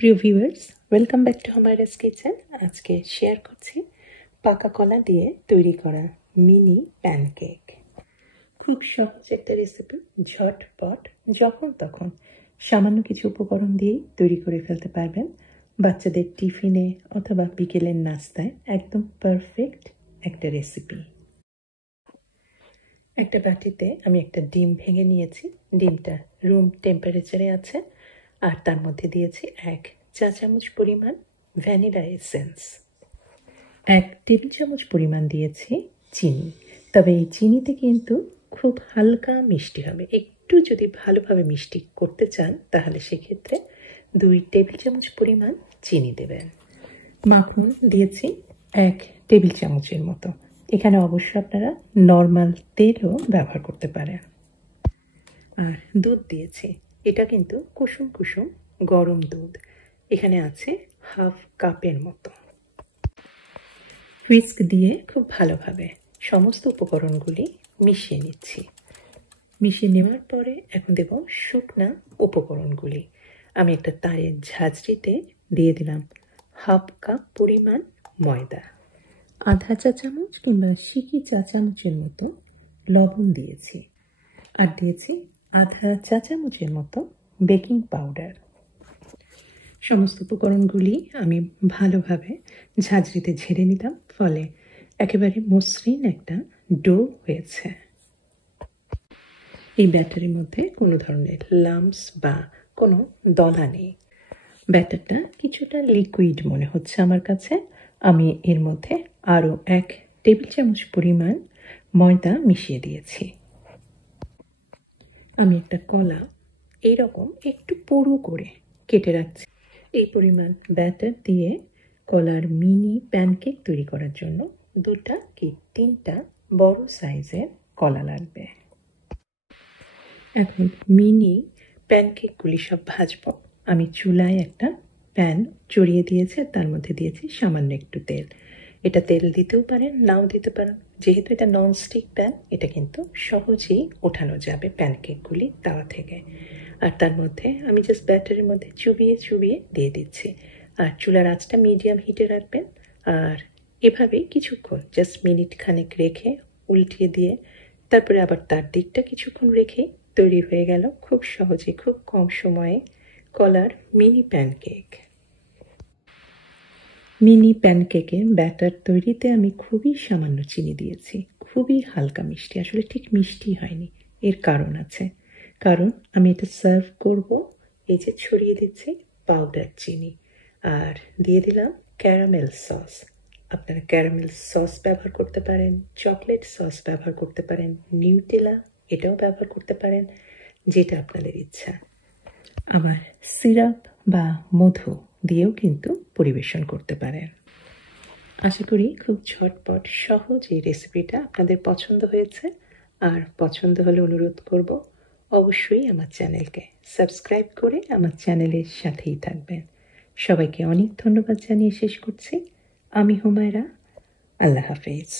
প্রিয় viewers, welcome back to Humaira's kitchen. আজকে share করছি পাকা কলা দিয়ে তৈরি করা মিনি প্যানকেক। খুব সহজ একটা রেসিপি, ঝটপট যখন তখন সামান্য কিছু উপকরণ দিয়েই তৈরি করে ফেলতে পারবেন। বাচ্চাদের টিফিনে অথবা বিকেলের নাস্তায় একদম পারফেক্ট একটা রেসিপি। একটা বাটিতে আমি একটা ডিম ভেঙে নিয়েছি। ডিমটা রুম টেম্পারেচারে আছে। আর তার মধ্যে দিয়েছি 1 চা চামচ পরিমাণ ভ্যানিলা এসেন্স, 1 টেবিল চামচ পরিমাণ দিয়েছি চিনি। তবে এই চিনিতে কিন্তু খুব হালকা মিষ্টি হবে। একটু যদি ভালোভাবে মিষ্টি করতে চান তাহলে সেক্ষেত্রে 2 টেবিল চামচ পরিমাণ চিনি দেবেন। মাখন দিয়েছি 1 টেবিল চামচের মতো। এখানে অবশ্য আপনারা নর্মাল তেলও ব্যবহার করতে পারেন। আর দুধ দিয়েছি, এটা কিন্তু কুসুম কুসুম গরম দুধ। এখানে আছে হাফ কাপের মতো। হুইস্ক দিয়ে খুব ভালোভাবে সমস্ত উপকরণগুলি মিশিয়ে নিচ্ছি। মিশিয়ে নেওয়ার পরে এখন দেব শুকনা উপকরণগুলি। আমি একটা তারের ঝাঁঝরিতে দিয়ে দিলাম হাফ কাপ পরিমাণ ময়দা, আধা চা চামচ কিংবা সিকি চা চামচের মতো লবণ দিয়েছি, আর দিয়েছি আধা চা চামচের মতো বেকিং পাউডার। সমস্ত উপকরণগুলি আমি ভালোভাবে ঝাঁঝরিতে ঝেড়ে নিলাম, ফলে একেবারে মসৃণ একটা ডো হয়েছে। এই ব্যাটারের মধ্যে কোনো ধরনের লাম্পস বা কোনো দলা নেই। ব্যাটারটা কিছুটা লিকুইড মনে হচ্ছে আমার কাছে। আমি এর মধ্যে আরও 1 টেবিল চামচ পরিমাণ ময়দা মিশিয়ে দিয়েছি। আমি একটা কলা এইরকম একটু পুরু করে কেটে রাখছি। এই পরিমাণ ব্যাটার দিয়ে কলার মিনি প্যানকেক তৈরি করার জন্য 2টা কি 3টা বড় সাইজের কলা লাগবে। এখন মিনি প্যানকেকগুলি সব ভাজবো। আমি চুলায় একটা প্যান চড়িয়ে দিয়েছি, তার মধ্যে দিয়েছি সামান্য একটু তেল। এটা তেল দিতেও পারেন, নাও দিতে পারেন। যেহেতু এটা ননস্টিক প্যান, এটা কিন্তু সহজেই ওঠানো যাবে প্যানকেকগুলি তাওয়া থেকে। আর তার মধ্যে আমি জাস্ট ব্যাটারের মধ্যে চুবিয়ে চুবিয়ে দিয়ে দিচ্ছি। আর চুলার আঁচটা মিডিয়াম হিটে রাখবেন। আর এভাবেই কিছুক্ষণ জাস্ট মিনিট খানেক রেখে উল্টিয়ে দিয়ে তারপরে আবার তার দিকটা কিছুক্ষণ রেখে তৈরি হয়ে গেল খুব সহজে, খুব কম সময়ে কলার মিনি প্যানকেক। মিনি প্যানকেকের ব্যাটার তৈরিতে আমি খুবই সামান্য চিনি দিয়েছি, খুবই হালকা মিষ্টি। আসলে ঠিক মিষ্টি হয়নি, এর কারণ আছে। কারণ আমি এটা সার্ভ করব, এই যে ছড়িয়ে দিচ্ছি পাউডার চিনি, আর দিয়ে দিলাম ক্যারামেল সস। আপনারা ক্যারামেল সস ব্যবহার করতে পারেন, চকলেট সস ব্যবহার করতে পারেন, নিউটেলা এটাও ব্যবহার করতে পারেন, যেটা আপনাদের ইচ্ছা। আবার সিরাপ বা মধু দিয়েও কিন্তু পরিবেশন করতে পারেন। আশা করি খুব ঝটপট সহজ এই রেসিপিটা আপনাদের পছন্দ হয়েছে। আর পছন্দ হলে অনুরোধ করব অবশ্যই আমার চ্যানেলকে সাবস্ক্রাইব করে আমার চ্যানেলের সাথেই থাকবেন। সবাইকে অনেক ধন্যবাদ জানিয়ে শেষ করছি। আমি হুমায়রা। আল্লাহ হাফেজ।